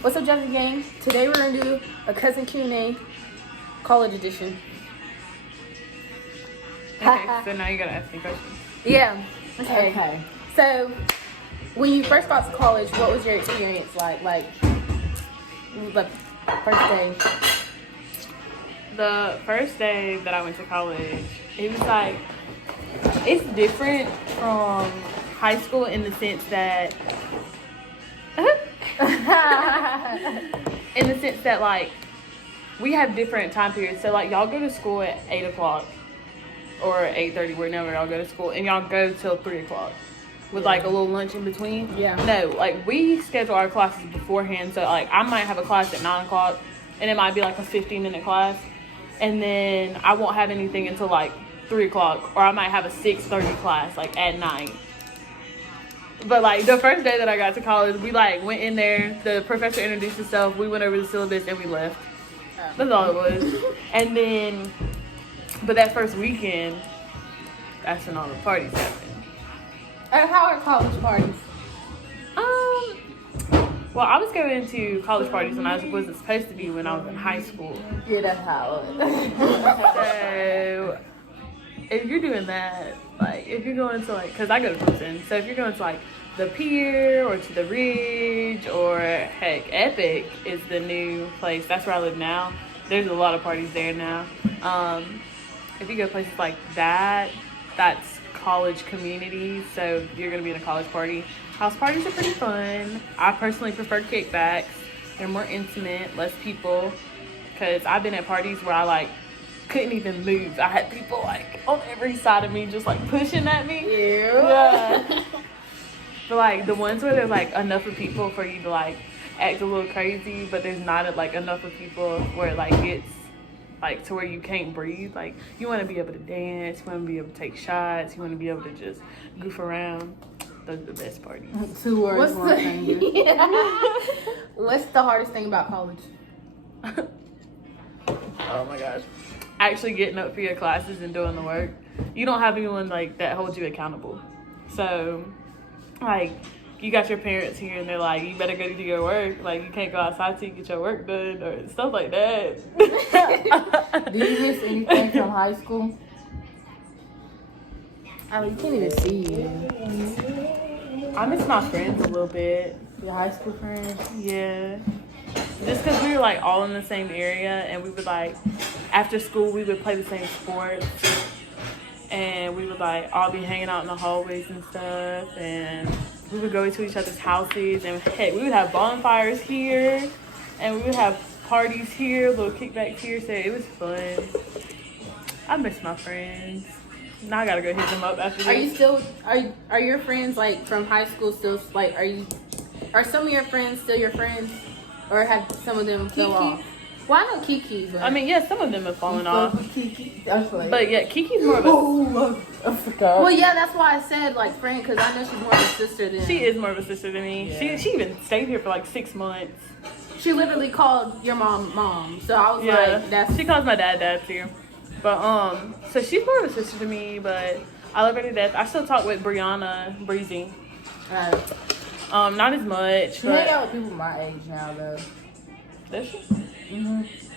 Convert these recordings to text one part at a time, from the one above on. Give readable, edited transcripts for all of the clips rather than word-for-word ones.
What's up, Jazzy Gang? Today we're gonna do a cousin Q&A college edition. Okay, so now you gotta ask me questions. Yeah. Okay. So, when you first got to college, what was your experience like? Like the first day. The first day that I went to college, it was like, it's different from high school in the sense that, like, we have different time periods. So, like, y'all go to school at 8 o'clock or 8:30, whenever y'all go to school, and y'all go till 3 o'clock with, like, a little lunch in between. Yeah. No, like, we schedule our classes beforehand. So, like, I might have a class at 9 o'clock, and it might be, like, a 15-minute class. And then I won't have anything until, like, 3 o'clock, or I might have a 6:30 class, like, at night. But, like, the first day that I got to college, we, like, went in there, the professor introduced himself, we went over the syllabus, and we left. That's all it was. And then, but that first weekend, that's when all the parties happened. And how are college parties? Well, I was going to college parties when I wasn't supposed to be when I was in high school. Yeah, that's how it was. So, if you're doing that, like, if you're going to, like, because I go to Clemson, so if you're going to, like, the Pier or to the Ridge or, heck, Epic is the new place. That's where I live now. There's a lot of parties there now. If you go places like that, that's college community, so you're going to be in a college party. House parties are pretty fun. I personally prefer kickbacks. They're more intimate, less people, because I've been at parties where I, like, couldn't even move. I had people, like, on every side of me just, like, pushing at me. Yeah. But, like, the ones where there's, like, enough of people for you to, like, act a little crazy, but there's not, like, enough of people where it, like, gets, like, to where you can't breathe. Like, you want to be able to dance, you want to be able to take shots, you want to be able to just goof around. Those are the best parties. 2 words, one thing. What's the hardest thing about college? Oh my gosh. Actually getting up for your classes and doing the work. You don't have anyone, like, that holds you accountable. So, like, you got your parents here and they're like, you better go do your work. Like, you can't go outside till you get your work done or stuff like that. Do you miss anything from high school? I mean, you can't even see you. I miss my friends a little bit. Your high school friends? Yeah. Just because we were, like, all in the same area, and we would, like, after school, we would play the same sports, and we would, like, all be hanging out in the hallways and stuff, and we would go to each other's houses, and heck, we would have bonfires here, and we would have parties here, little kickbacks here, so it was fun. I miss my friends. Now I gotta go hit them up after this. Are you still, are your friends, like, from high school still, like, are some of your friends still your friends? Or have some of them fell off? Well, I know Kiki, but... I mean, yeah, some of them have fallen off. Kiki? That's like... But yeah, Kiki's more of a... Oh, I forgot. Well, yeah, that's why I said, like, friend, because I know she's more of a sister than... She is more of a sister than me. Yeah. She even stayed here for, like, 6 months. She literally called your mom. So I was like, that's... She calls my dad too. But, so she's more of a sister to me, but I love her to death. I still talk with Brianna Breezy. Not as much. She hang out with people my age now, though. Does she?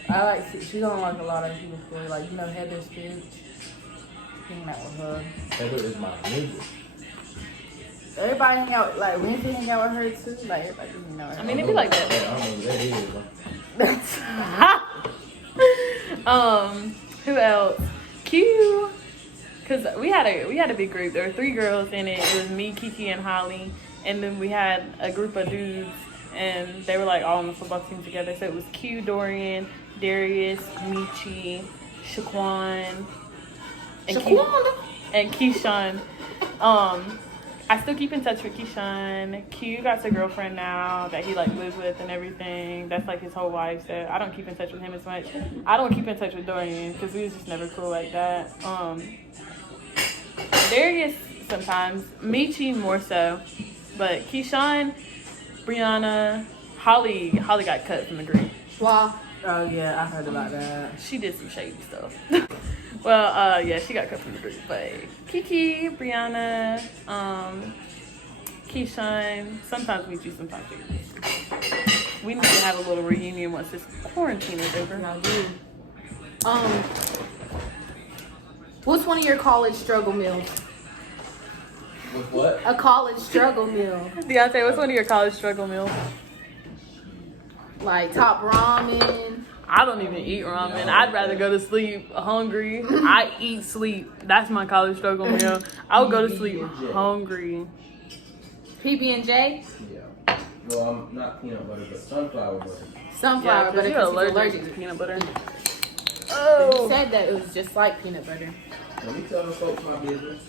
I like, she don't like a lot of people for, like, you know, Heather Stitch. Hanging out with her. Heather is my nigga. Everybody hang out, like, Lindsay hang out with her, too. Like, everybody hang out with her. I mean, it'd be like that. I don't know who that is. Who else? Q. Because we had a big group. There were 3 girls in it. It was me, Kiki, and Holly. And then we had a group of dudes, and they were, like, all on the football team together. So it was Q, Dorian, Darius, Michi, Shaquan, and Keyshawn. I still keep in touch with Keyshawn. Q got a girlfriend now that he, like, lives with and everything. That's, like, his whole wife, so I don't keep in touch with him as much. I don't keep in touch with Dorian because we was just never cool like that. Darius sometimes, Michi more so, but Keyshawn, Brianna, Holly got cut from the group. Wow. Oh, yeah, I heard about that. She did some shady stuff. Well, yeah, she got cut from the group, but Kiki, Brianna, Keyshawn, sometimes we do, sometimes we do. We need to have a little reunion once this quarantine is over. Now, dude. What's one of your college struggle meals? With what? A college struggle meal. Deontay, what's one of your college struggle meals? Like top ramen. I don't even eat ramen. I'd rather go to sleep hungry. I eat sleep. That's my college struggle meal. I'll go to sleep hungry. PB&J? Yeah. Well, I'm not peanut butter, but sunflower butter. Sunflower Yeah, butter. you're 'Cause he's allergic to peanut butter. You Oh. said that it was just like peanut butter. Let me tell the folks my business.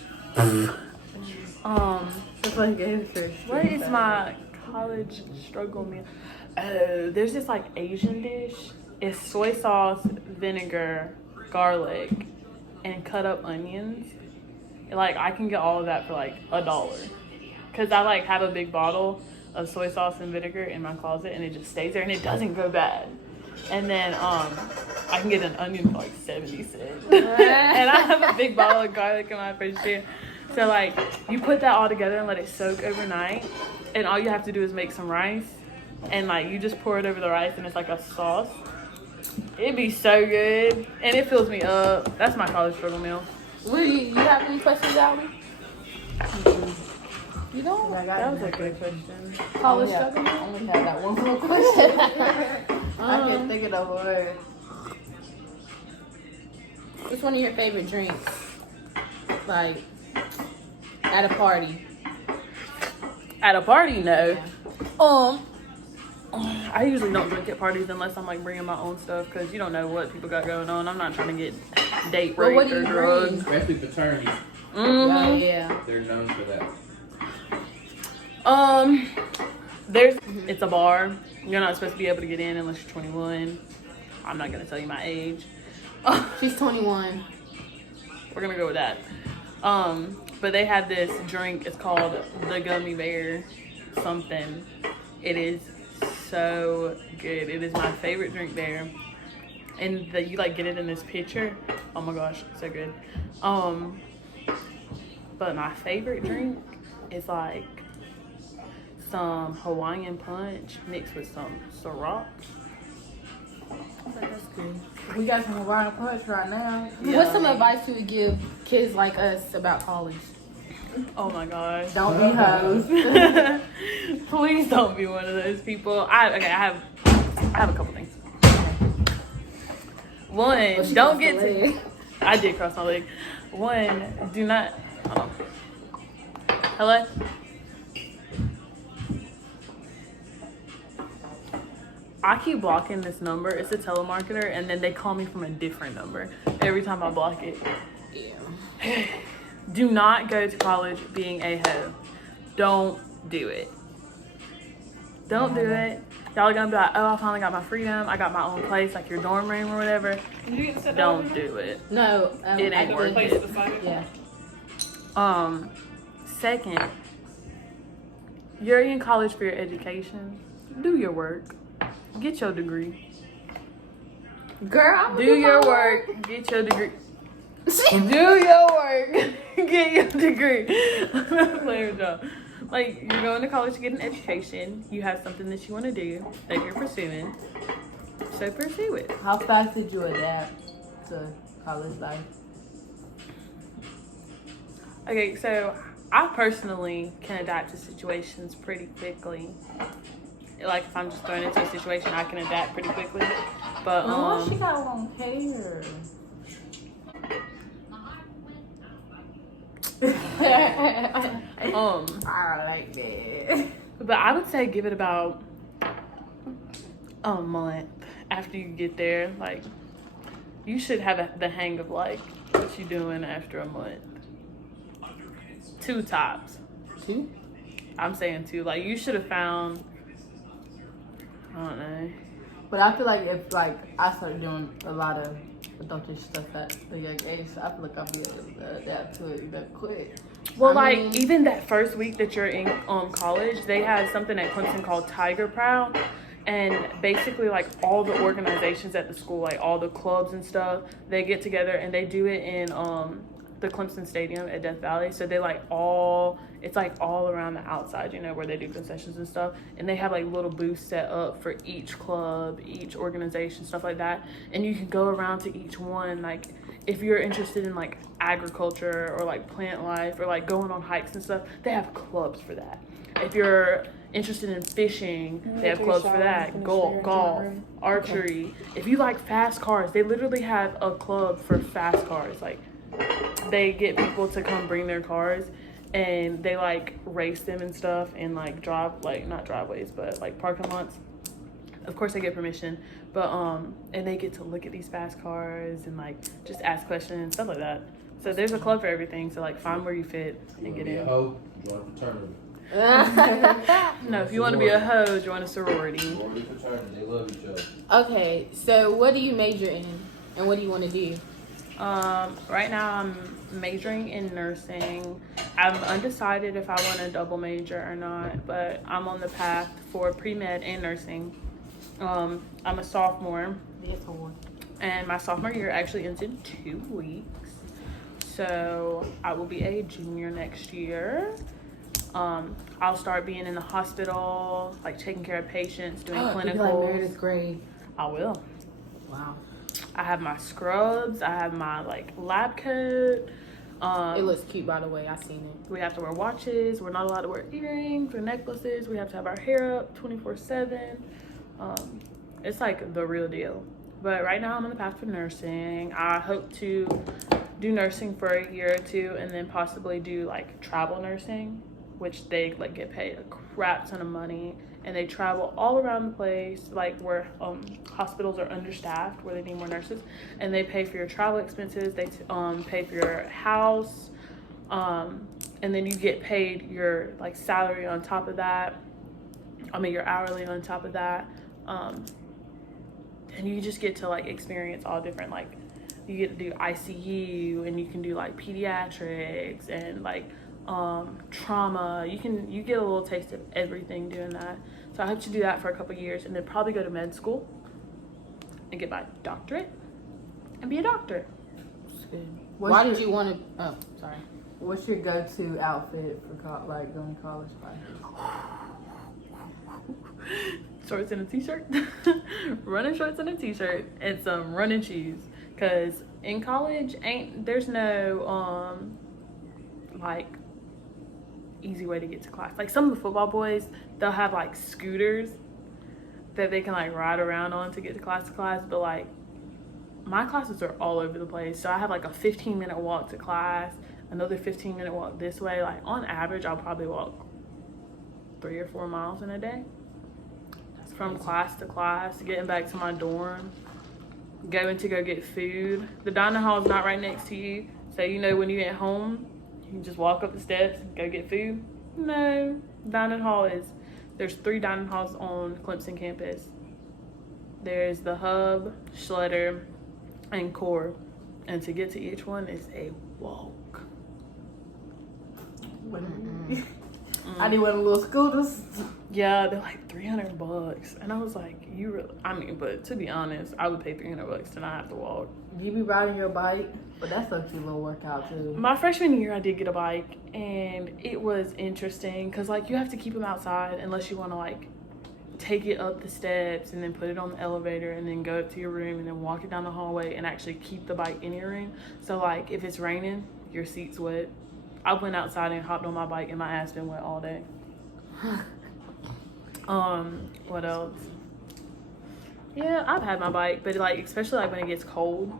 It's like what is my college struggle meal? Oh, there's this like Asian dish. It's soy sauce, vinegar, garlic, and cut up onions. Like I can get all of that for like $1. Cause I like have a big bottle of soy sauce and vinegar in my closet, and it just stays there, and it doesn't go bad. And then I can get an onion for like 70 cents. And I have a big bottle of garlic in my fridge too. So like you put that all together and let it soak overnight, and all you have to do is make some rice, and like you just pour it over the rice, and it's like a sauce. It'd be so good, and it fills me up. That's my college struggle meal. Will you have any questions, Allie? You don't? That was a good question. College struggle I meal? only have that one more question. I can't think of the word. What's one of your favorite drinks? Like, at a party? At a party, no. I usually don't drink at parties unless I'm like bringing my own stuff, because you don't know what people got going on. I'm not trying to get date Well, what raped do or you drugs. bring? Especially fraternities. Oh, yeah. They're known for that. It's a bar. You're not supposed to be able to get in unless you're 21. I'm not gonna tell you my age. She's 21. We're gonna go with that. But they have this drink. It's called the Gummy Bear something. It is so good. It is my favorite drink there. And you like get it in this pitcher. Oh my gosh, so good. But my favorite drink is like some Hawaiian punch mixed with some Ciroc. That's good. We got some Hawaiian punch right now. What's some advice you would give kids like us about college? Oh my gosh. Don't be hoes. Please don't be one of those people. I have a couple things. One, She don't crossed get the to. leg. I did cross my leg. One, do not. Hold on. Hello? I keep blocking this number. It's a telemarketer, and then they call me from a different number every time I block it. Yeah. Do not go to college being a hoe. Don't do it. Don't do it. Y'all are gonna be like, oh, I finally got my freedom. I got my own place, like your dorm room or whatever. Don't do it. No. It ain't worth it. Yeah. Second, you're in college for your education. Do your work. Get your degree. Girl, I'm Do your work. Get your degree. Do your work. Get your degree. Player job. Like, you're going to college to get an education. You have something that you want to do that you're pursuing. So pursue it. How fast did you adapt to college life? Okay, so I personally can adapt to situations pretty quickly. Like, if I'm just thrown into a situation, I can adapt pretty quickly. But, Oh, she got long hair. I like that. But I would say give it about a month after you get there. Like, you should have the hang of, like, what you doing after a month. 2 tops. 2? I'm saying 2. Like, you should have found, I don't know. But I feel like if I start doing a lot of adultish stuff at the young age, I feel like I'll be able to adapt to it even quick. Well, I like, mean- even that first week that you're in college, they have something at Clemson called Tiger Prowl. And basically, like, all the organizations at the school, like all the clubs and stuff, they get together and they do it in the Clemson Stadium at Death Valley. So they it's like all around the outside, you know, where they do concessions and stuff. And they have like little booths set up for each club, each organization, stuff like that. And you can go around to each one. Like, if you're interested in like agriculture or like plant life or like going on hikes and stuff, they have clubs for that. If you're interested in fishing, they have clubs for that. Golf, archery. If you like fast cars, they literally have a club for fast cars. Like, they get people to come bring their cars and they like race them and stuff and like drive, like not driveways, but like parking lots. Of course they get permission, but and they get to look at these fast cars and like just ask questions and stuff like that. So there's a club for everything. So like find where you fit and get in. Hoe, join a fraternity. No, if you want to be a hoe, join a sorority. Sorority fraternity, they love each other. Okay, so what do you major in, and what do you want to do? Right now I'm majoring in nursing. I'm undecided if I want to double major or not, but I'm on the path for pre-med and nursing. I'm a sophomore, and my sophomore year actually ends in 2 weeks. So I will be a junior next year. I'll start being in the hospital, like taking care of patients, doing clinicals. Like Meredith Grey. I will. Wow. I have my scrubs. I have my like lab coat. It looks cute, by the way. I seen it. We have to wear watches. We're not allowed to wear earrings or necklaces. We have to have our hair up 24/7. It's like the real deal. But right now I'm on the path for nursing. I hope to do nursing for a year or two and then possibly do like travel nursing, which they like get paid a crap ton of money, and they travel all around the place, like where hospitals are understaffed, where they need more nurses, and they pay for your travel expenses. They pay for your house, and then you get paid your like salary on top of that. I mean your hourly on top of that, and you just get to like experience all different, like you get to do ICU, and you can do like pediatrics and like trauma. You get a little taste of everything doing that. So I hope to do that for a couple years and then probably go to med school and get my doctorate and be a doctor. That's good. Why did you want to? Oh, sorry. What's your go-to outfit for like going to college? Shorts and a t-shirt. Running shorts and a t-shirt and some running shoes. Cause in college there's no like easy way to get to class. Like some of the football boys, they'll have like scooters that they can like ride around on to get to class, but like my classes are all over the place. So I have like a 15-minute walk to class, another 15-minute walk this way. Like on average I'll probably walk 3 or 4 miles in a day. That's from class to class, getting back to my dorm, going to go get food. The dining hall is not right next to you, so you know when you get home you can just walk up the steps and go get food. No, dining hall there's 3 dining halls on Clemson campus. There's the Hub, Schletter, and Core. And to get to each one is a walk. I need one of the little scooters. Yeah, they're like $300. And I was like, but to be honest, I would pay $300 to not have to walk. You be riding your bike? But that's a cute little workout too. My freshman year, I did get a bike, and it was interesting because like you have to keep them outside unless you want to like take it up the steps and then put it on the elevator and then go up to your room and then walk it down the hallway and actually keep the bike in your room. So like if it's raining, your seat's wet. I went outside and hopped on my bike and my ass been wet all day. What else? Yeah, I've had my bike, but like especially like when it gets cold.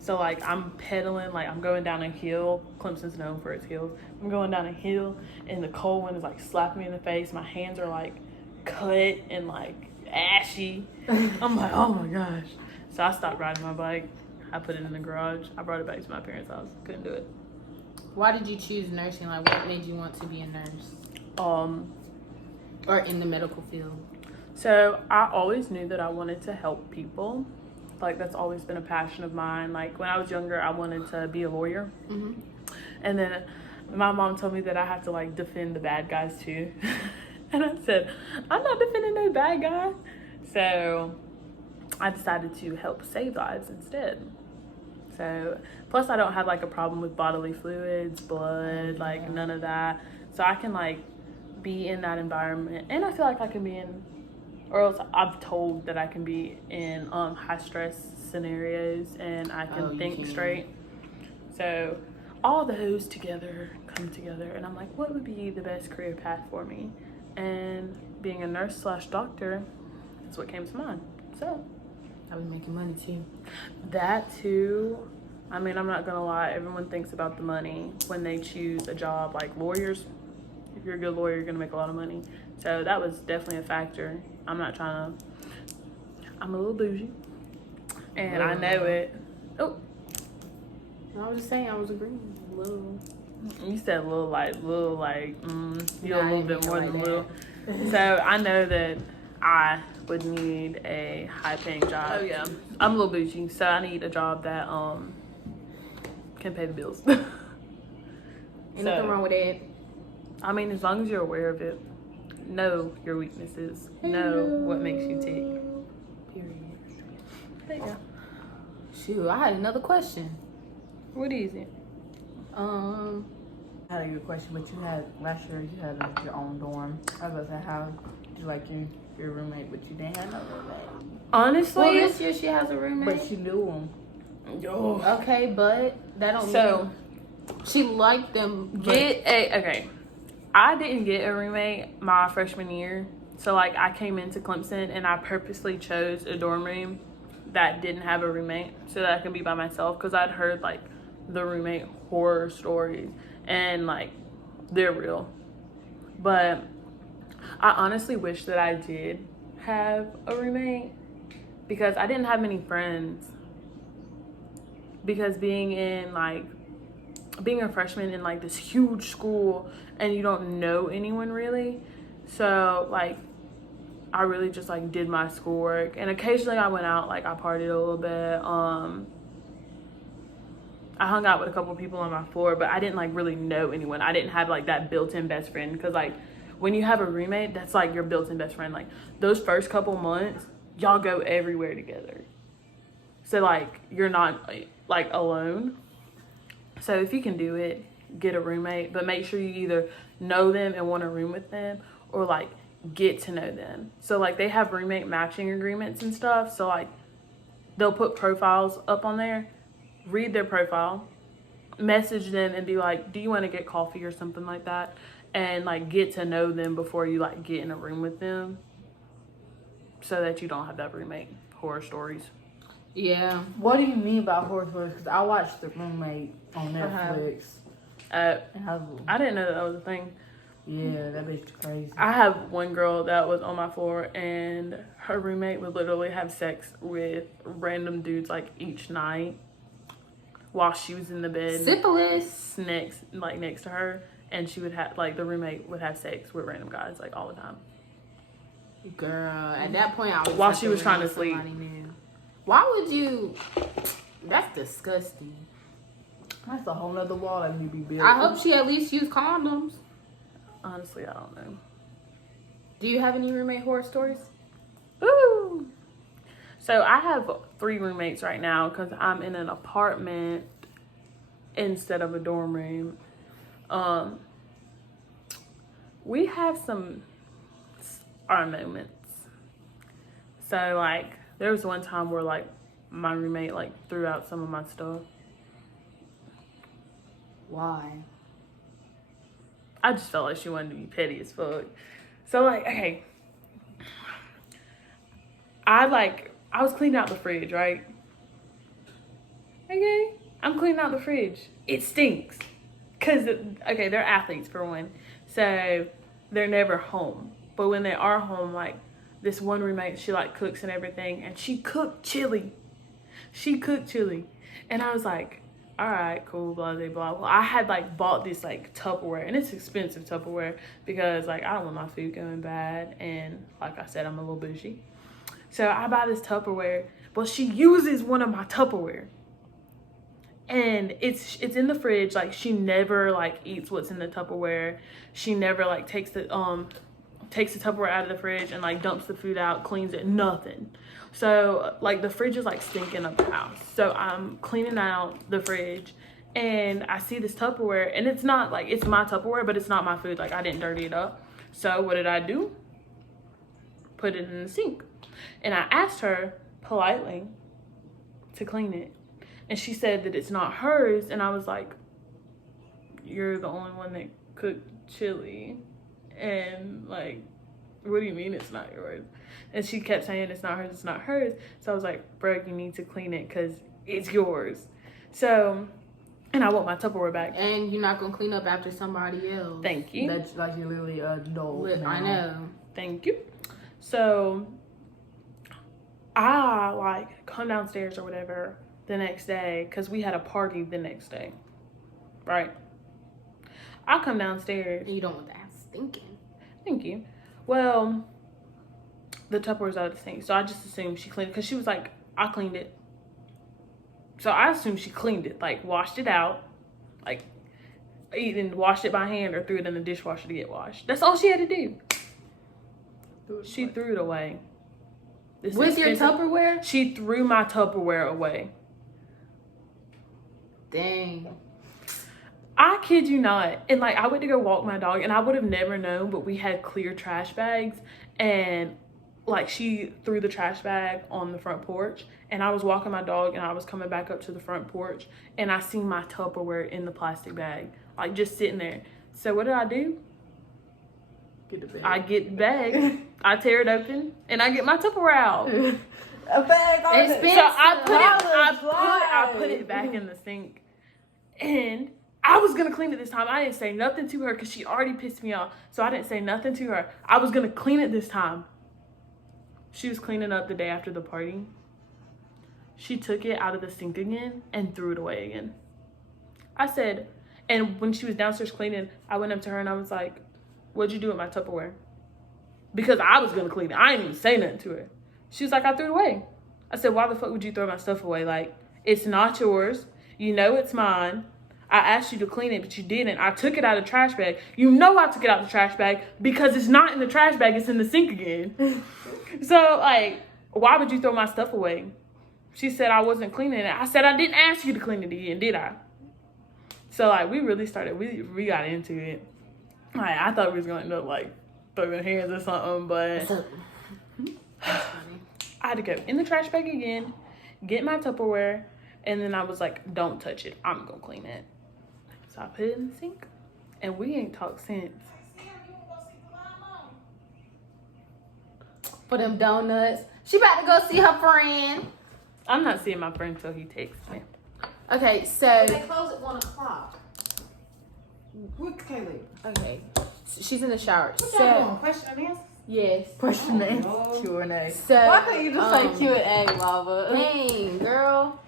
So like I'm pedaling, like I'm going down a hill. Clemson's known for its hills. I'm going down a hill and the cold wind is like slapping me in the face. My hands are like cut and like ashy. I'm like, oh my gosh. So I stopped riding my bike. I put it in the garage. I brought it back to my parents' house. Couldn't do it. Why did you choose nursing? Like what made you want to be a nurse? Or in the medical field? So I always knew that I wanted to help people. Like that's always been a passion of mine. Like when I was younger, I wanted to be a lawyer. Mm-hmm. And then my mom told me that I have to like defend the bad guys too. And I said, I'm not defending no bad guy. So I decided to help save lives instead. So plus I don't have like a problem with bodily fluids, blood, like none of that. So I can like be in that environment, and I feel like I can be in, or else I've told that I can be in high stress scenarios, and I can think straight. So all those together come together, and I'm like, what would be the best career path for me? And being a nurse/doctor is what came to mind. So I was making money too. that too. I mean, I'm not gonna lie, everyone thinks about the money when they choose a job. Like lawyers, if you're a good lawyer, you're gonna make a lot of money. So that was definitely a factor. I'm not trying to, I'm a little bougie, and I know it. Oh, I was just saying, I was agreeing. A little. you said little, you're Nah, a little I bit didn't more mean than it little. like So I know that I would need a high paying job. Oh yeah, I'm a little bougie, so I need a job that can pay the bills. Anything wrong with that? I mean, as long as you're aware of it, know your weaknesses, know what makes you tick. Period. There you go. Shoot, I had another question. What is it? Um, I had a good question, but you had last year you had like your own dorm. I was about to say, how did you like your roommate, but you didn't have no roommate. Honestly, well, this year she has a roommate. But you knew him. Okay, but that don't so mean she liked them. But okay. I didn't get a roommate my freshman year, so like I came into Clemson and I purposely chose a dorm room that didn't have a roommate so that I could be by myself, because I'd heard like the roommate horror stories and like they're real. But I honestly wish that I did have a roommate, because I didn't have many friends. Because being a freshman in like this huge school and you don't know anyone really, so like I really just like did my schoolwork, and occasionally I went out, like I partied a little bit. I hung out with a couple people on my floor, but I didn't like really know anyone. I didn't have like that built-in best friend, because like when you have a roommate, that's like your built-in best friend. Like those first couple months, y'all go everywhere together, so like you're not like alone. So if you can do it, get a roommate, but make sure you either know them and want to room with them, or like get to know them. So like they have roommate matching agreements and stuff, so like they'll put profiles up on there. Read their profile, message them and be like, do you want to get coffee or something like that, and like get to know them before you like get in a room with them, so that you don't have that roommate horror stories. yeah. What do you mean by horror stories? Because I watched The Roommate on Netflix. And I didn't know that was a thing. Yeah, that bitch crazy. I have one girl that was on my floor, and her roommate would literally have sex with random dudes like each night while she was in the bed Syphilis. next to her, and she would have like the roommate would have sex with random guys like all the time. Girl, at that point I was While she was trying to sleep. New. Why would you? That's disgusting. That's a whole nother wall that need to be built. I hope she at least used condoms. Honestly, I don't know. Do you have any roommate horror stories? Ooh. So I have 3 roommates right now because I'm in an apartment instead of a dorm room. We have our moments. So like there was one time where like my roommate like threw out some of my stuff. Why? I just felt like she wanted to be petty as fuck. So like, okay. I was cleaning out the fridge, right? Okay. I'm cleaning out the fridge. It stinks. Okay, they're athletes for one. So they're never home. But when they are home, like this one roommate, she like cooks and everything, and she cooked chili. And I was like, all right, cool, blah, blah, blah. Well, I had like bought this like Tupperware, and it's expensive Tupperware because like I don't want my food going bad, and like I said, I'm a little bougie. So I buy this Tupperware, but she uses one of my Tupperware, and it's in the fridge. Like she never like eats what's in the Tupperware. She never like takes the takes the Tupperware out of the fridge and like dumps the food out, cleans it, nothing. So like the fridge is like stinking up the house. So I'm cleaning out the fridge and I see this Tupperware, and it's not like, it's my Tupperware, but it's not my food. Like I didn't dirty it up. So what did I do? Put it in the sink. And I asked her politely to clean it. And she said that it's not hers. And I was like, you're the only one that cooked chili. And like, what do you mean it's not yours? And she kept saying it's not hers, it's not hers. So I was like, bro, you need to clean it because it's yours. So, and I want my Tupperware back. And you're not gonna clean up after somebody else. Thank you. That's like you're literally an adult. I know. Thank you. So I like come downstairs or whatever the next day because we had a party the next day, right? I come downstairs. And you don't want the ass stinking. Thank you. Well, the Tupperware's out of the sink, so I just assumed she cleaned it because she was like, I cleaned it. So I assumed she cleaned it, like washed it out, like either washed it by hand or threw it in the dishwasher to get washed. That's all she had to do. She threw it away. With your Tupperware? She threw my Tupperware away. Dang. I kid you not. And like, I went to go walk my dog and I would have never known, but we had clear trash bags, and like she threw the trash bag on the front porch, and I was walking my dog and I was coming back up to the front porch and I seen my Tupperware in the plastic bag, like just sitting there. So what do? Get the bag. I get the bag, I tear it open, and I get my Tupperware out. A bag on it. Expensive. So I put it back in the sink, and I was gonna clean it this time. I didn't say nothing to her because she already pissed me off. So I didn't say nothing to her. I was gonna clean it this time. She was cleaning up the day after the party. She took it out of the sink again and threw it away again. I said, and when she was downstairs cleaning, I went up to her and I was like, what'd you do with my Tupperware? Because I was gonna clean it. I didn't even say nothing to her. She was like, I threw it away. I said, why the fuck would you throw my stuff away? Like, it's not yours. You know it's mine. I asked you to clean it, but you didn't. I took it out of the trash bag. You know I took it out of the trash bag because it's not in the trash bag. It's in the sink again. So, like, why would you throw my stuff away? She said I wasn't cleaning it. I said I didn't ask you to clean it again, did I? So, like, we really started, we got into it. Like, I thought we was going to end up, like, throwing hands or something, but That's funny. I had to go in the trash bag again, get my Tupperware, and then I was like, don't touch it. I'm going to clean it. So I put it in the sink, and we ain't talked since. For them donuts. She about to go see her friend. I'm not seeing my friend until he texts me. Okay, so. They close at 1 o'clock. Where's Kaylee? Okay. She's in the shower. What So, y'all doing? Question and answer? yes. Question and no. Q&A. So. Why can't you just say Q&A, Lava? Dang, girl.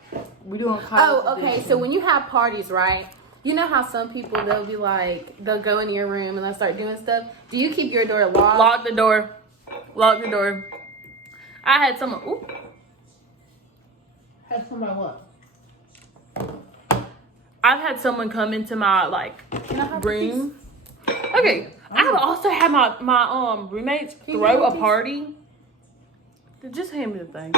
We doing Oh, okay. So when you have parties, right? You know how some people, they'll be like, they'll go in your room and they'll start doing stuff. Do you keep your door locked? Lock the door. Lock the door. I had someone. Ooh. Have somebody what? I've had someone come into my like Can I have room. Okay, I've also had my roommates throw a party. Just hand me the thing.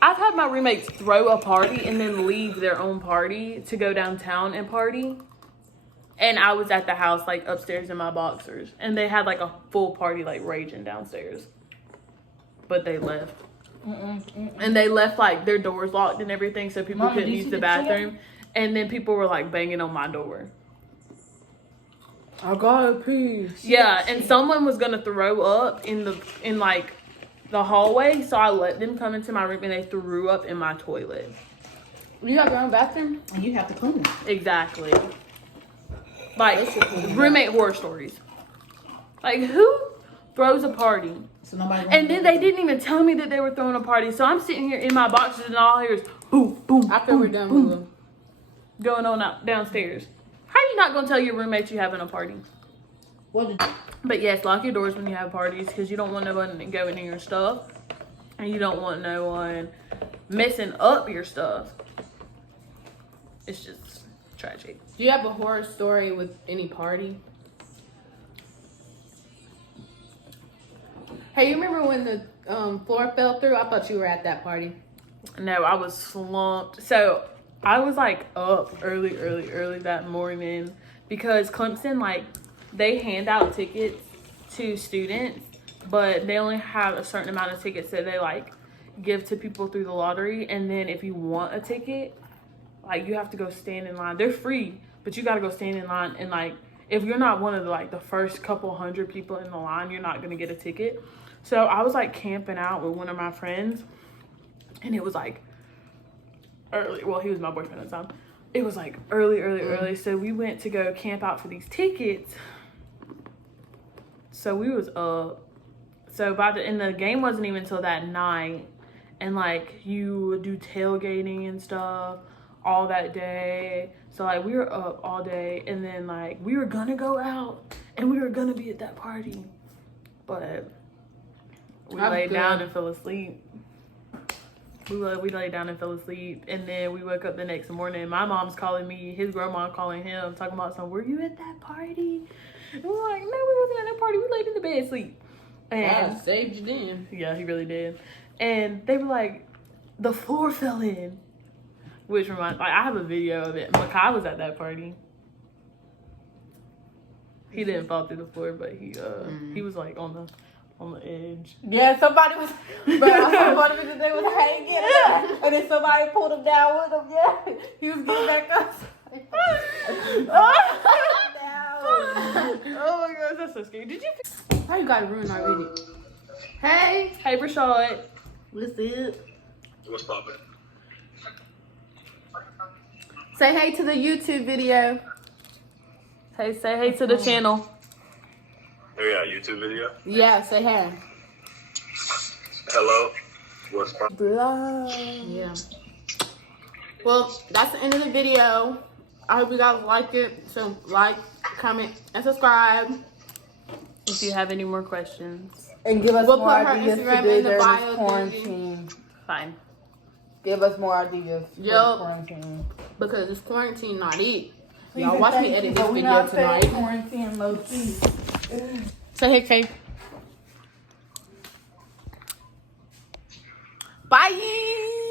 I've had my roommates throw a party and then leave their own party to go downtown and party. And I was at the house like upstairs in my boxers, and they had like a full party like raging downstairs. But they left. And they left like their doors locked and everything, so people Mama, couldn't did you use see the the bathroom. And then people were like banging on my door. I got a piece. Yeah, and someone was gonna throw up in like the hallway, so I let them come into my room and they threw up in my toilet. You have your own bathroom? And you have to clean it. Exactly. Like roommate horror stories. Like who throws a party? So nobody. And then they didn't even tell me that they were throwing a party. So I'm sitting here in my boxes and all I hear is boom, boom, I feel we're done, Lulu. going on out downstairs. How are you not gonna tell your roommates you having a party? What did But yes, lock your doors when you have parties because you don't want no one going in your stuff. And you don't want no one messing up your stuff. It's just tragic. Do you have a horror story with any party? Hey, you remember when the floor fell through? I thought you were at that party. No, I was slumped. So I was like up early that morning because Clemson, like, they hand out tickets to students, but they only have a certain amount of tickets that they like give to people through the lottery. And then if you want a ticket, like, you have to go stand in line. They're free, but you got to go stand in line. And like, if you're not one of the, like, the first couple hundred people in the line, you're not going to get a ticket. So I was like camping out with one of my friends, and it was like early. Well, he was my boyfriend at the time. It was like early. So we went to go camp out for these tickets. So we was up. So and the game wasn't even until that night. And like, you would do tailgating and stuff all that day. So like, we were up all day, and then like, we were gonna go out and we were gonna be at that party, but we laid down and fell asleep. We laid down and fell asleep, and then we woke up the next morning. My mom's calling me, his grandma calling him, talking about something. Were you at that party? And we're like, no, we wasn't at that party. We laid in the bed asleep. And God saved you then. yeah, he really did. And they were like, the floor fell in. Which reminds, like, I have a video of it. Makai was at that party. He didn't fall through the floor, but he was like on the edge. Yeah, somebody was, but I saw one of them, they was hanging up, and then somebody pulled him down with him. Yeah, he was getting back up. Oh my gosh, that's so scary. Did you? How you got it ruined already? Hey, Hey, Rashad. what's up? What's poppin'? Say hey to the YouTube video. Hey, say hey to the channel. Oh yeah, YouTube video. Yeah, say hey. Hello. What's poppin'? Yeah. Well, that's the end of the video. I hope you guys like it. So like, comment, and subscribe. If you have any more questions, And give us We'll more put her ideas Instagram to do in the during bio, this thingy. quarantine. fine. Give us more ideas for the Yup. quarantine. Because it's quarantine, not eat. Please Y'all and watch me thank edit you, this but we video not saying tonight. Quarantine low key. Say hey, Kay. Bye.